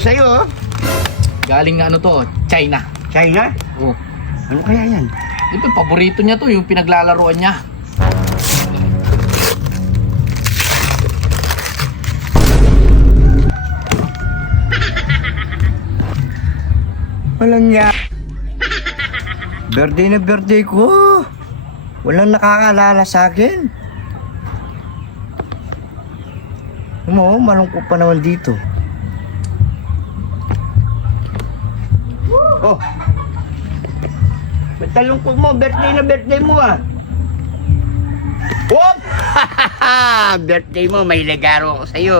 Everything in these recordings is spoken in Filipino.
Sa'yo, Galing nga ano to, China. China? Oh. Ano kaya yan? Ito, paborito niya to, yung pinaglalaroan niya. Walang niya. Birthday na birthday ko. Walang nakakaalala sa akin. Malungkot pa naman dito. Oh. Ba't talungkot mo? Birthday na birthday mo ah. Oh! Birthday mo, may legaro ako sa'yo.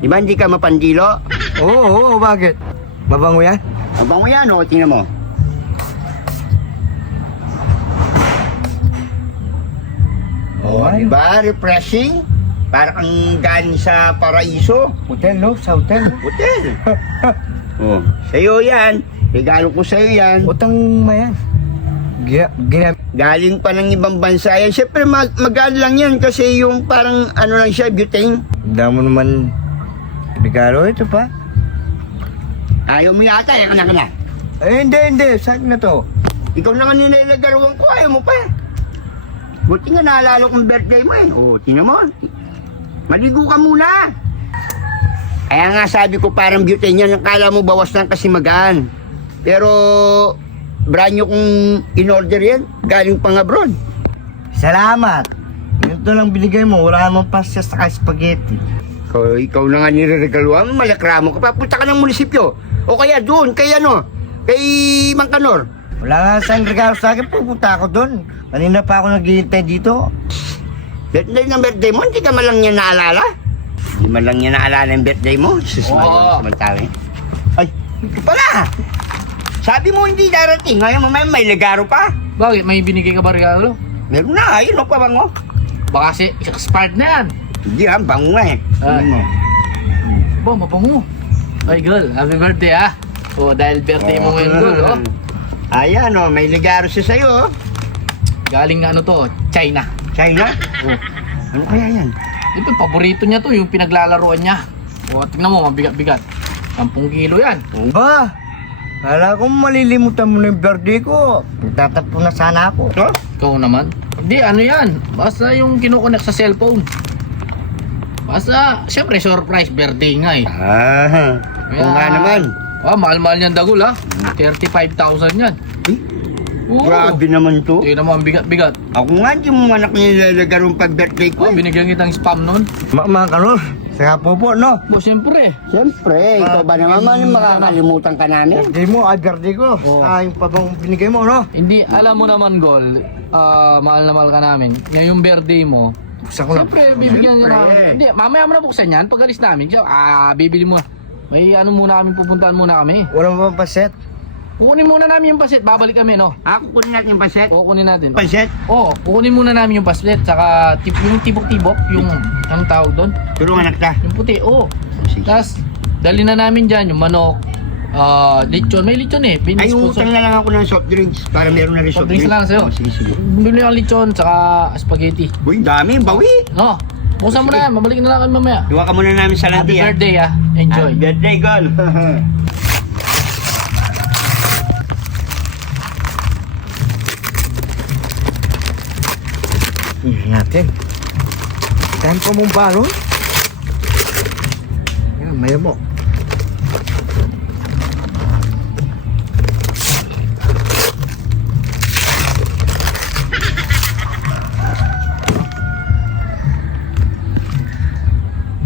Di ba hindi ka mapandilo? Oo, bakit? Mabango yan? Mabango yan, o. Tingnan mo. Oh, di ba? Refreshing. Para kang galing sa paraiso. Hotel, no? Sa hotel. Hotel. Oh, sa'yo yan. Regalo ko sa'yo yan. Utang mayan. Galing pa ng ibang bansa yan. Siyempre magaan lang yan kasi yung parang ano lang siya, butane. Damo naman regalo ito pa. Ayaw mo yata, yan ka na. Eh, hindi. Saan na to? Ikaw na nga nilalagaruan ko, ayaw mo pa. Buti nga naalala kong birthday mo eh. Oh, tingnan mo. Maligo ka muna. Kaya nga sabi ko parang butane yan. Akala mo bawas lang kasi magaan. Pero brand new kong in-order yan. Galing pang abroad. Salamat. Ito lang binigay mo. Wala namang pasta sa spaghetti. Ikaw na nga nireregaluhan. Malakramo ka pa. Punta ka ng munisipyo. O kaya doon. Kay ano? Kay Mangkanor. Wala nga saan regalo sa akin. Pupunta ako doon. Kanina pa ako naghihintay dito. Birthday ng birthday mo, hindi ka man lang niya naalala? Hindi man lang niya naalala yung birthday mo? Oo. Samantala. Ay, ito pala! Sabi mo hindi darating, ngayon mamaya may legaro pa. Bakit? May binigay ka ba regalo? Meron na, ayun o pa bango. Baka kasi expired na yan. Hindi ha, bango nga eh. Ay. Ano mo? Ba, mabango. Ay, girl, happy birthday ah. So, dahil birthday mo ngayon, girl, oh. Ayan o, may legaro siya sa'yo. Galing nga ano to, China. China? Oh. Ano kaya yan? Ito, paborito niya to, yung pinaglalaroan niya. O, tingnan mo, mabigat-bigat. 10 kilo yan. Ba? Kala ko malilimutan mo na yung birthday ko. Nagtatapo na sana ako. No? Ikaw naman. Hindi, ano yan. Basta yung kinukonek sa cellphone. Basta, syempre, surprise birthday nga eh. Oo nga naman. Mahal-mahal niyan dagol ha. 35,000 yan. Oo. Grabe naman to. Tingnan mo, ang bigat-bigat. Ako nga, hindi mo anak nilalagaroon pag birthday ko. Binigyan kitang spam nun. Mga kanor, saka po, no? Bo, syempre. Siyempre, ikaw ba naman makakalimutan ka namin? Birthday mo, birthday ko. Oo. Yung pabang binigay mo, no? Hindi, alam mo naman, Gol, mahal na mahal ka namin. Ngayong birthday mo, Buksan ko lang. siyempre, bibigyan niya Siyempre. namin. Hindi, mamaya mo na buksan yan. Pag alis namin, bibili mo. May ano muna kami, pupuntahan muna kami. Wala mo pa paset? Kukunin muna namin yung paset, babalik kami, no? Kukunin natin yung paset? O, kukunin natin. Paset? Oo, kukunin muna namin yung paset, saka yung tibok-tibok, yung, anong tawag doon? Tulungan kita. Yung puti, oo. Sige. Tapos, dali na namin dyan, yung manok, lechon, may lechon eh. Ay, utang na lang ako ng soft drinks para meron na rin Soft drinks lang sa'yo. Sige. Bibili ang lechon, saka spaghetti. Uy, dami, bawi. No, buksan mo na yan, mabalik na lang kami mamaya. Iwa ka muna namin sa Happy lanti, birthday ah, enjoy. Happy birthday, girl. Natin. Dahil pa mong balon? Yan, maya mo.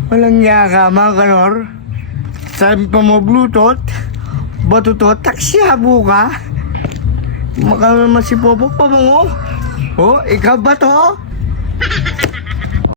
Walang niya ka, mga kanor. Sabi pa mo, Bluetooth. Bato to, taksyabu ka. Maka naman si Popo pa mo. Oh, ikaw ba to?